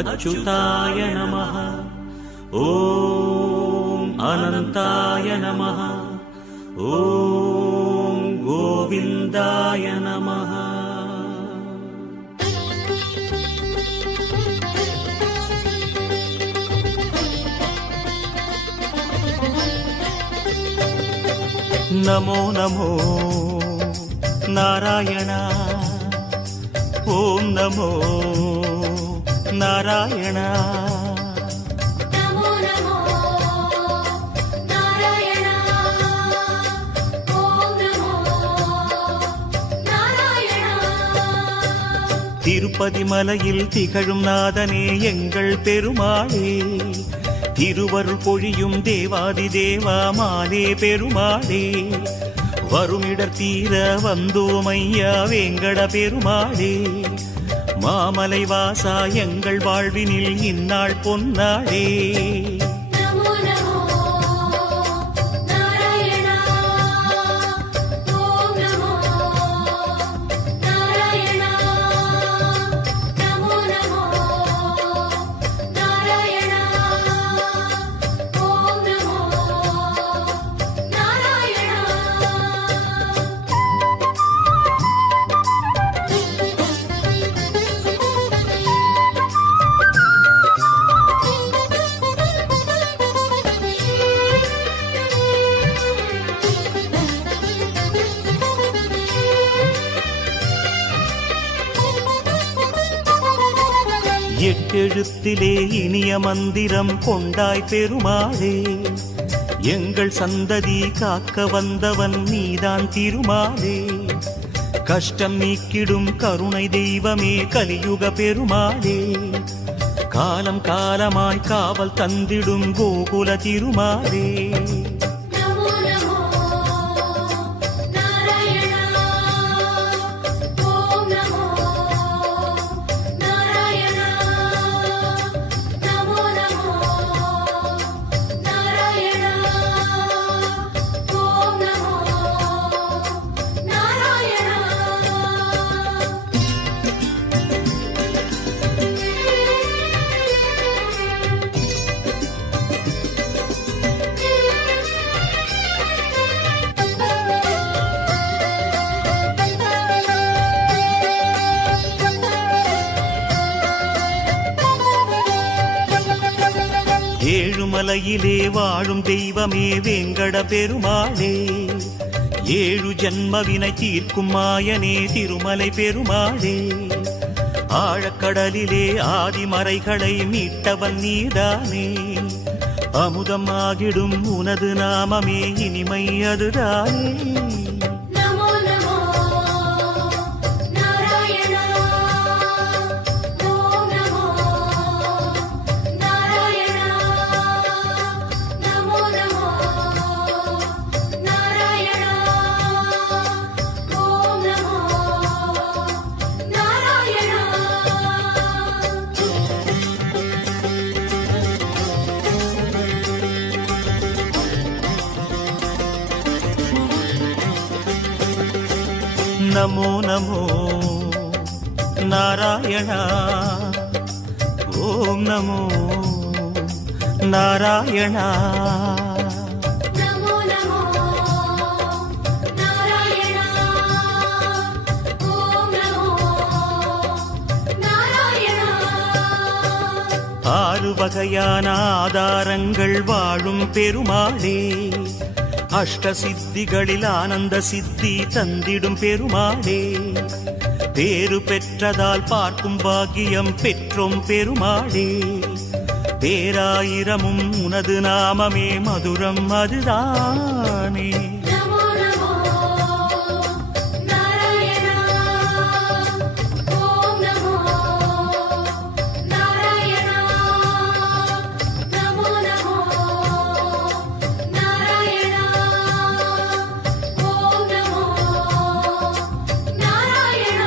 अच्युताय नमः। ॐ अनन्ताय नमः। ॐ गोविन्दाय नमः। नमो नमो नारायण। ॐ नमो नारायण। नमो नमो नारायण। ॐ नमो नारायण। திருப்பதி மலையில் திகழும் நாதனே எங்கள் பெருமாளே, திருவருள் பொழியும் தேவாதி தேவா மாலே பெருமாளே, வருமிடர் தீர வந்தோமையா வேங்கட பெருமாளே, மாமலை வாசா எங்கள் வாழ்வினில் இந்நாள் பொன்னாளே. नमो नमो नारायण। ॐ नमो नारायण। नमो नमो नारायण। ॐ नमो नारायण। எட்டெழுத்திலே இனிய மந்திரம் கொண்டாய் பெருமாளே, எங்கள் சந்ததி காக்க வந்தவன் நீதான் திருமாலே, கஷ்டம் நீக்கிடும் கருணை தெய்வமே கலியுக பெருமாளே, காலம் காலமாய் காவல் தந்திடும் கோகுல திருமாலே. नमो नमो नारायण। ॐ नमो नारायण। नमो नमो नारायण। ॐ नमो नारायण। ஏழுமலையிலே வாழும் தெய்வமே வேங்கட பெருமாளே, ஏழு ஜன்மவினை தீர்க்கும் மாயனே திருமலை பெருமாளே, ஆழக்கடலிலே ஆதிமறைகளை மீட்டவன் நீதானே, அமுதம் ஆகிடும் உனது நாமமே இனிமை அதுதானே. नमो नमो नारायण। ॐ नमो नारायण। नमो नमो नारायण। ॐ नमो नारायण। नमो नमो नारायण। ॐ नमो नारायण। नमो नमो नारायण। ॐ नमो नारायण। ஆறு வகையான ஆதாரங்கள் வாழும் பெருமாளே, அஷ்ட சித்திகளில் ஆனந்த சித்தி தந்திடும் பெருமாளே, பேரு பெற்றதால் பார்க்கும் பாக்கியம் பெற்றோம் பெருமாளே, பேராயிரமும் உனது நாமமே மதுரம் அதுதானே. नमो नमो नारायण। ॐ नमो नारायण। नमो नमो नारायण। ॐ नमो नारायण।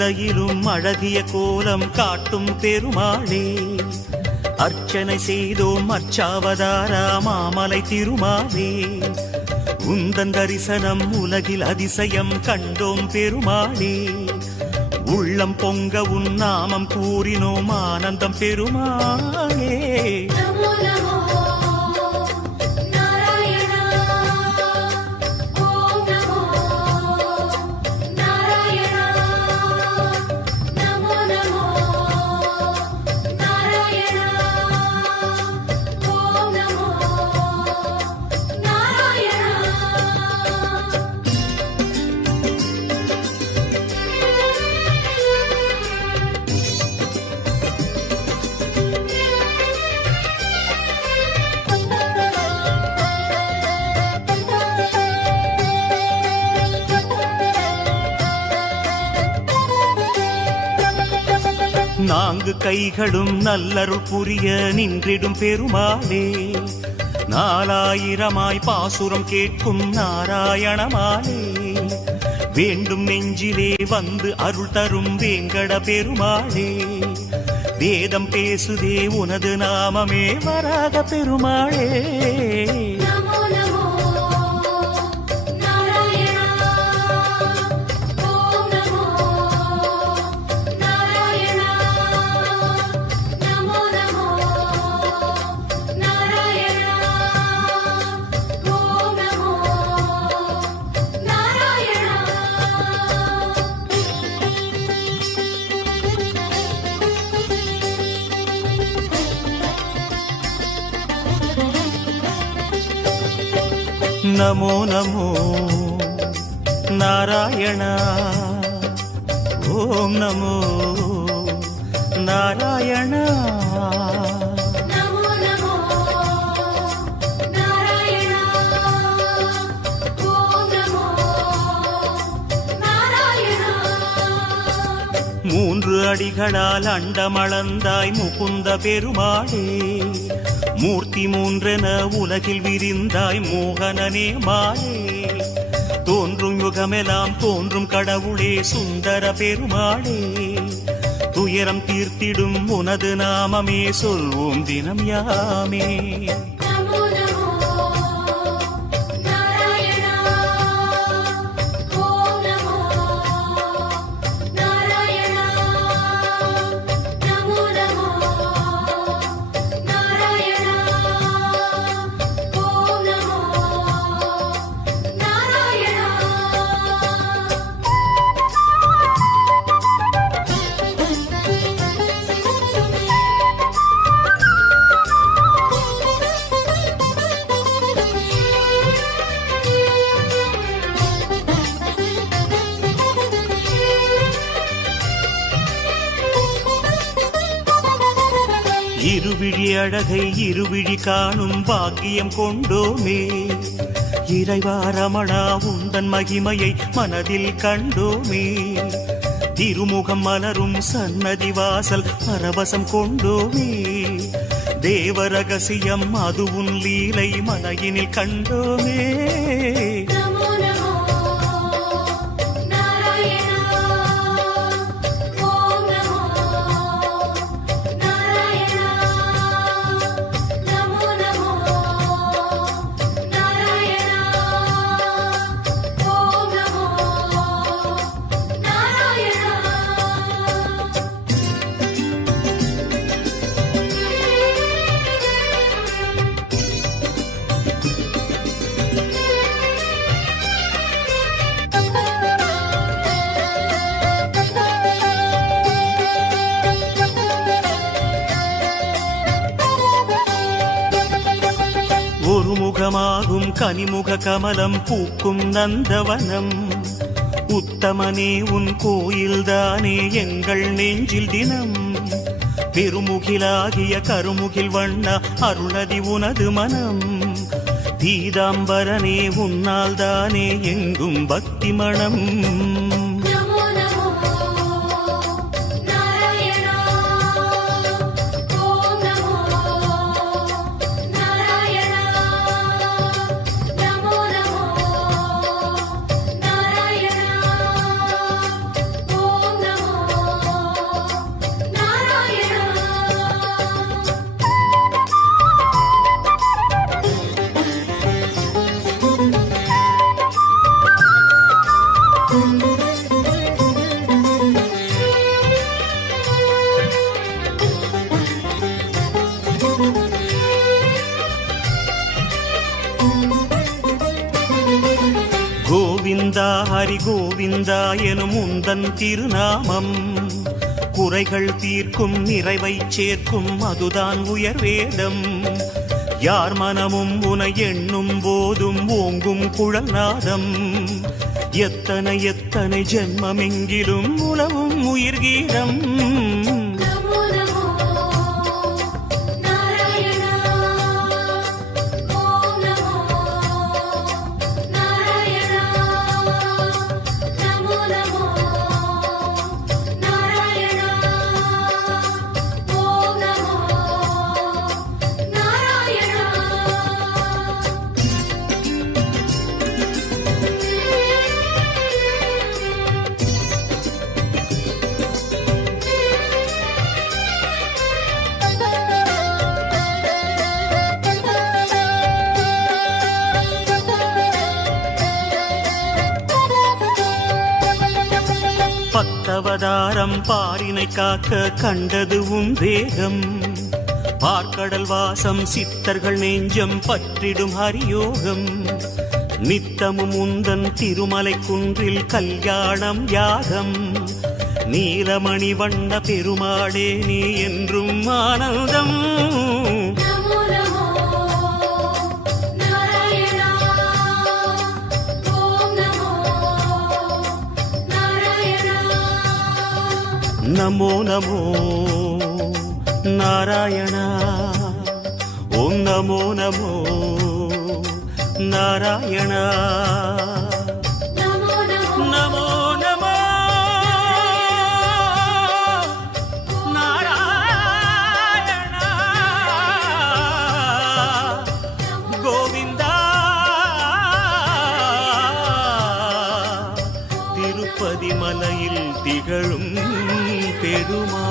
அகிலையிலும் அழகிய கோலம் காட்டும் பெருமாளே அர்ச்சனை செய்தோம் அர்ச்சாவதாரா மாமலை திருமாலே உந்தன் தரிசனம் உலகில் அதிசயம் கண்டோம் பெருமாளே உள்ளம் பொங்க உன் நாமம் கூறினோம் ஆனந்தம் பெருமாளே நமோ நமோ நாராயணா ஓம் நமோ நாராயணா நமோ நமோ நாராயணா ஓம் நமோ நாராயணா நான்கு கைகளும் நல்லருள் புரிய நின்றிடும் பெருமாளே நாலாயிரமாய் பாசுரம் கேட்கும் நாராயணமாலே வேண்டும் நெஞ்சிலே வந்து அருள் தரும் வேங்கட பெருமாளே வேதம் பேசுதே உனது நாமமே வராக பெருமாளே நமோ நமோ நாராயணா ஓம் நமோ நாராயணா நமோ நமோ நாராயணா ஓம் நமோ நாராயணா நமோ நமோ நாராயண ஓம் நமோ நாராயண நமோ நமோ நாராயணா ஓம் நமோ நாராயணா மூன்று அடிகளால் அண்டமளந்தாய் முகுந்த பெருமாளே மூர்த்தி மூன்றென உலகில் விரிந்தாய் மோகனனே மாலே தோன்றும் யுகமெல்லாம் தோன்றும் கடவுளே சுந்தர பெருமாளே துயரம் தீர்த்திடும் உனது நாமமே சொல்வோம் தினம் யாமே நமோ நமோ நாராயணா ஓம் நமோ நாராயணா நமோ நமோ நாராயணா ஓம் நமோ நாராயணா இருவிழி அழகை இருவிழி காணும் பாக்கியம் கொண்டோமே இறைவா ரமணா உந்தன் மகிமையை மனதில் கண்டோமே திருமுகம் மலரும் சன்னதி வாசல் பரவசம் கொண்டோமே தேவ ரகசியம் அது உன் லீலை மலையினில் கண்டோமே நமோ நமோ நாராயணா ஓம் நமோ நாராயணா நமோ நமோ நாராயணா ஓம் நமோ நாராயணா ஒரு முகமாகும் கனிமுக கமலம் பூக்கும் நந்தவனம் உத்தமனே உன் கோயில்தானே எங்கள் நெஞ்சில் தினம் பெருமுகிலாகிய கருமுகில் வண்ணா அருணதி உனது மனம் பீதாம்பரனே உன்னால் தானே எங்கும் பக்தி மணம் நமோ நமோ நாராயணா ஓம் நமோ நாராயணா நமோ நமோ நாராயணா ஓம் நமோ கோவிந்தா ஹரி கோவிந்தா எனும் உந்தன் திருநாமம் குறைகள் தீர்க்கும் நிறைவை சேர்க்கும் அதுதான் உயர் வேதம் யார் மனமும் உனை எண்ணும் போதும் ஓங்கும் குழல் நாதம் எத்தனை எத்தனை ஜென்மமெங்கிலும் உலவும் உயிர் கீதம் நமோ நமோ நாராயணா ஓம் நமோ நாராயணா நமோ நமோ நாராயணா ஓம் நமோ நாராயணா பத்தவதாரம் பாரினை காக்க கண்டது உன் வேகம் பார்க்கடல் வாசம் சித்தர்கள் நெஞ்சம் பற்றிடும் ஹரியோகம் நித்தமும் உந்தன் திருமலை குன்றில் கல்யாணம் யாகம் நீலமணி வண்ண பெருமாளே நீ என்றும் ஆனந்தம் நமோ நமோ நாராயணா ஓம் நமோ நாராயணா நமோ நமோ நாராயணா ஓம் நமோ நமோ நாராயணா நமோ நமோ நமோ நமோ நாராயணா கோவிந்தா திருப்பதி மலையில் திகழும் பெருமா